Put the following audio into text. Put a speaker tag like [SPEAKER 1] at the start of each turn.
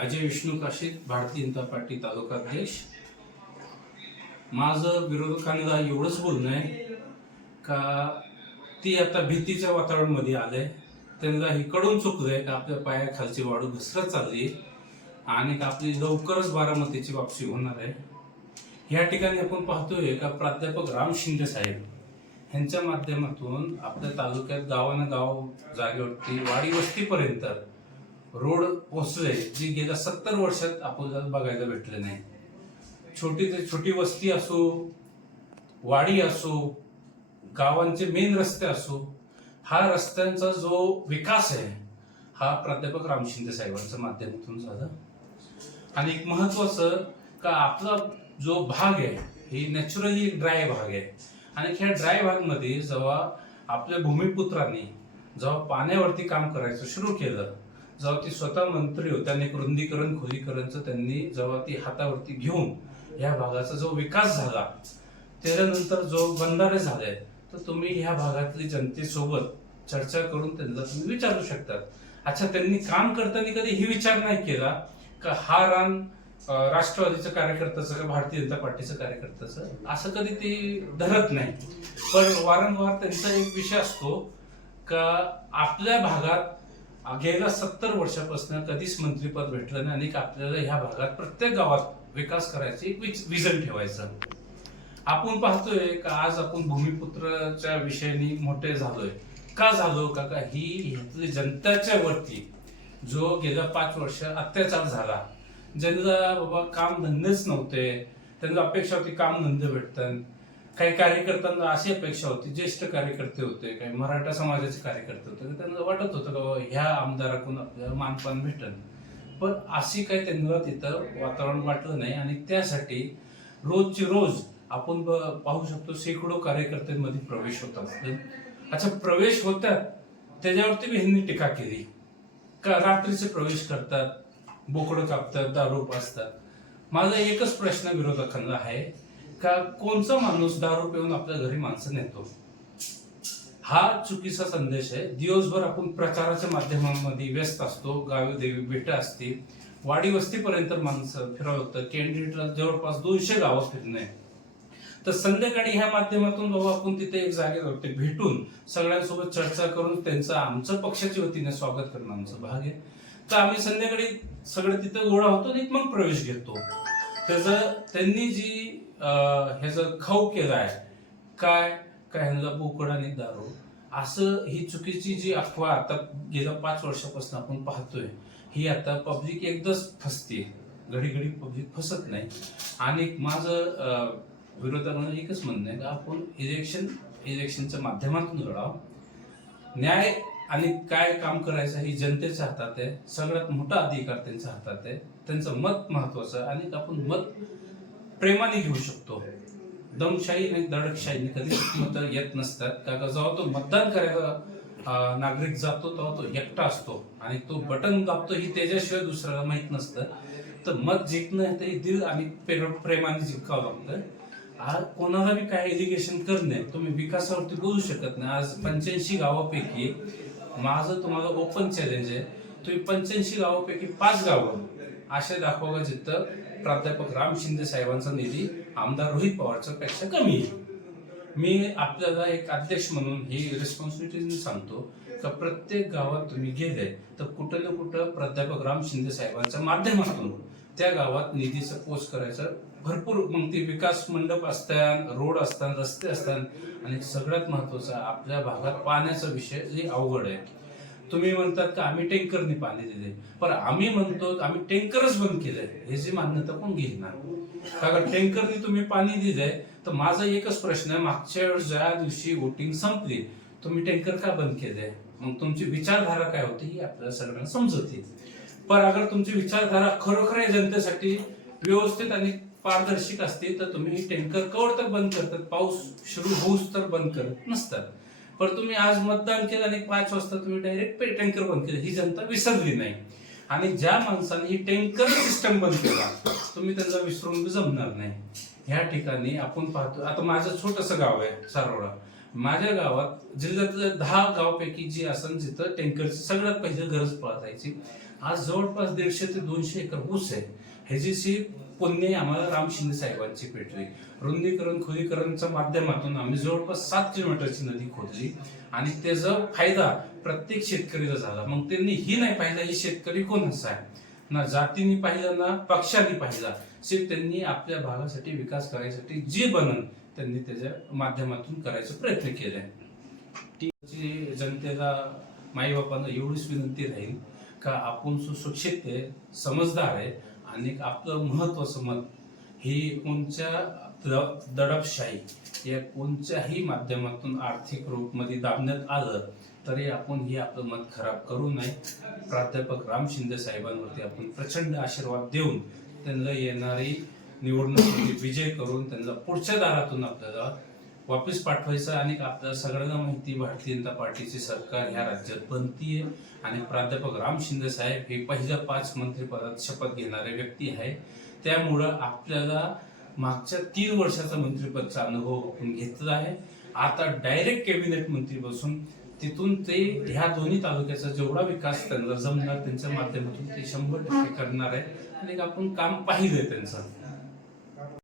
[SPEAKER 1] Ajay Vishnu काशीत Bharatiya Janata party तालुका अध्यक्ष. माझं विरोधकांना एवढंच बोलणं आहे का ती आता भीतीच्या वातावरणामध्ये आलंय. त्यांना हे कडून चुकलंय का आपल्या पायाखालची वाढू घसरत चालली आणि का आपली लवकरच बारामतीची वापसी होणार आहे. या ठिकाणी आपण पाहतोय का प्राध्यापक राम शिंदे साहेब यांच्या माध्यमातून आपल्या तालुक्यात गावानं गाव जागेवरती वाडी वस्तीपर्यंत रोड पोहोचले जी गेल्या सत्तर वर्षात आपल्याला बघायला भेटले नाही. छोटी ते छोटी वस्ती असो वाडी असो गावांचे मेन रस्ते असो हा रस्त्यांचा जो विकास आहे हा प्राध्यापक राम शिंदे साहेबांच्या माध्यमातून झाला. आणि एक महत्वाचं का आपला जो भाग आहे ही नॅचरली एक ड्राय भाग आहे. आणि ह्या ड्राय भागमध्ये जेव्हा आपल्या भूमिपुत्रांनी जेव्हा पाण्यावरती काम करायचं सुरू केलं जेव्हा ती स्वतः मंत्री होत्या त्यांनी रुंदीकरण खोलीकरणचं त्यांनी जेव्हा ती हातावरती घेऊन या भागाचा जो विकास झाला त्याच्यानंतर जो बंधारे झाले तर तुम्ही ह्या भागातली जनतेसोबत चर्चा करून त्यांना तुम्ही विचारू शकतात. अच्छा त्यांनी काम करताना कधी ही विचार नाही केला का हा रान राष्ट्रवादीचं कार्यकर्त्याचं का भारतीय जनता पार्टीचं कार्यकर्त्याचं? असं कधी ते धरत नाही. पण वारंवार त्यांचा एक विषय असतो का आपल्या भागात गेल्या सत्तर वर्षापासून कधीच मंत्रीपद भेटलं नाही आणि आपल्याला ह्या भागात प्रत्येक गावात विकास करायची एक विजन ठेवायचं. आपण पाहतोय का आज आपण भूमिपुत्राच्या विषयाने मोठे झालोय. का झालो? का का ही इथली जनताच्या वरती जो गेल्या पाच वर्ष अत्याचार झाला. ज्यांना बाबा काम धंदेच नव्हते त्यांना अपेक्षा होती काम धंदे भेटतात. काही कार्यकर्त्यांना अशी अपेक्षा होती ज्येष्ठ कार्यकर्ते होते काही मराठा समाजाचे कार्यकर्ते होते तर त्यांना वाटत होतं का बाबा ह्या आमदाराकडून आपल्याला मानपान भेटल. पण अशी काही त्यांना तिथं वातावरण वाटलं नाही आणि त्यासाठी रोजची रोज आपण पाहू शकतो शेकडो कार्यकर्त्यांमध्ये प्रवेश होतात अच्छा प्रवेश होतात त्याच्यावरती मी ह्यांनी टीका केली. का रात्रीचे प्रवेश करतात बोकडं कापतात दारू पाजतात. माझा एकच प्रश्न विरोधकांना आहे का कोणचा माणूस दारू पिऊन आपल्या घरी माणसं नेतो? हा चुकीचा संदेश आहे. दिवसभर आपण प्रचाराच्या माध्यमांमध्ये व्यस्त असतो. गावी देवी बेट असते वाडी वस्तीपर्यंत माणसं फिरवतं कॅन्डिडेटला जवळपास दोनशे गावं फिरणे. तर संध्याकाळी ह्या माध्यमातून बाबा आपण तिथे एक जागेवरती भेटून सगळ्यांसोबत चर्चा करून त्यांचं आमचं पक्षाच्या वतीने स्वागत करणं आमचं भाग आहे. तर आम्ही संध्याकाळी सगळं तिथे गोळा होतो आणि मग प्रवेश घेतो. त्याचं त्यांनी जी ह्याचं खाऊ केलं आहे. काय? काय ह्यांना बोकड आणि दारू. असं ही चुकीची जी अफवा आता गेल्या पाच वर्षापासून आपण पाहतोय ही आता पब्लिक एकदाच फसते. घडी घडी पब्लिक फसत नाही. आणि माझं विरोधकांना एकच म्हणणं आहे की आपण इलेक्शन इलेक्शनच्या माध्यमातून लढावं. न्याय आणि काय काम करायचं ही जनतेच्या हातात आहे. सगळ्यात मोठा अधिकार त्यांच्या हातात आहे. त्यांचं मत महत्वाचं आहे. आणि आपण मत प्रेमाने घेऊ शकतो. दमशाही आणि दडकशाहीने कधी मत येत नसतात. का का जेव्हा तो मतदान करायला नागरिक जातो तेव्हा तो एकटा असतो. आणि तो बटन दाबतो ही त्याच्याशिवाय दुसऱ्याला माहीत नसतं. तर मत जिंकणं हे ते दिल आणि प्रेमाने जिंकावं लागतं. आज कोणाला बी काय एज्युकेशन करणे तुम्ही विकासावरती बोलू शकत नाही. आज पंच्याऐंशी गावापैकी माझं तुम्हाला ओपन चॅलेंज आहे. तुम्ही पंच्याऐंशी गावापैकी पाच गावं असे दाखवा जिथं प्राध्यापक राम शिंदे साहेबांचा निधी आमदार रोहित पवारच्या पेक्षा कमी आहे. मी आपल्याला एक अध्यक्ष म्हणून ही रिस्पॉन्सिबिलिटी सांगतो का प्रत्येक गावात तुम्ही गेले तर कुठं ना कुठं प्राध्यापक राम शिंदे साहेबांच्या माध्यमातून त्या गावात निधीचं पोच करायचं भरपूर मग ते विकास मंडप असतात रोड असतात रस्ते असतात आणि सगळ्यात महत्वाचं आपल्या भागात पाण्याचा विषय अवघड आहे. तुम्ही म्हणतात का आम्ही टँकरने पाणी दिले. पण आम्ही म्हणतो आम्ही टँकरच बंद केलंय. ह्याची मान्यता कोण घेणार? कारण टँकरने तुम्ही पाणी दिलंय तर माझा एकच प्रश्न आहे मागच्या वेळेस ज्या दिवशी वोटिंग संपली तुम्ही टँकर का बंद केलंय? मग तुमची विचारधारा काय होती ही आपल्याला सगळ्यांना समजत येईल. पण अगर तुमची विचारधारा खरोखर या जनतेसाठी व्यवस्थित आणि पारदर्शक असते तर तुम्ही टँकर कवर तर बंद करतात पाऊस सुरू होऊच तर बंद करत नसतात. पण तुम्ही आज मतदान केलं आणि पाच वाजता तुम्ही डायरेक्ट टँकर बंद केलं. ही जनता विसरली नाही. आणि ज्या माणसाने ही टँकर सिस्टम बंद केला तुम्ही त्यांचा विसरून जमणार नाही. ह्या ठिकाणी आपण पाहतो आता माझं छोटस गाव आहे सारोळा माझ्या गावात जिल्ह्यातल्या दहा गावपैकी जी असन जिथं टँकरची सगळ्यात पहिली गरज पडायची आज जवळपास दीडशे ते दोनशे एकर ऊस आहे. ह्याची पुण्य आम्हाला राम शिंदे साहेबांची पेटली रुंदीकरण खोलीकरणच्या माध्यमातून आम्ही जवळपास सात किलोमीटरची नदी खोदली आणि त्याचा फायदा प्रत्येक शेतकरीला झाला. मग त्यांनी ही नाही पाहिला ही शेतकरी कोण आहे? ना जातीने पाहिलं ना पक्षाने पाहिला. त्यांनी आपल्या भागासाठी विकास करायसाठी जे बनन त्यांनी त्याच्या माध्यमातून करायचा प्रयत्न केलाय. ती जनतेला माईबापांना एवढीच विनंती राहील का आपण सुशिक्षित आहे समजदार आहे आणि आपलं महत्वाचं मत हे कोणत्या द- दडपशाही या कोणत्याही माध्यमातून आर्थिक रूपमध्ये दाबण्यात आलं तरी आपण हे आपलं मत खराब करू नये. प्राध्यापक राम शिंदे साहेबांवरती आपण प्रचंड आशीर्वाद देऊन त्यांना येणारी निवडणुकीमध्ये विजय करून त्यांना पुढच्या दारातून आपल्याला वापस पाठवायचं आणि आपल्या सगळ्यांना माहिती भारतीय जनता पार्टीचे सरकार ह्या राज्यात बनतीये. आणि प्राध्यापक राम शिंदे साहेब हे पहिल्या पाच मंत्रिपदात शपथ घेणारे व्यक्ती आहे त्यामुळं आपल्याला मागच्या तीन वर्षाचा मंत्रिपदचा अनुभव आपण घेतला आहे. आता डायरेक्ट कॅबिनेट मंत्री बसून तिथून ते ह्या दोन्ही तालुक्याचा जेवढा विकास त्यांना जमणार त्यांच्या माध्यमातून ते शंभर टक्के करणार आहे. आणि आपण काम पाहिलंय त्यांचं.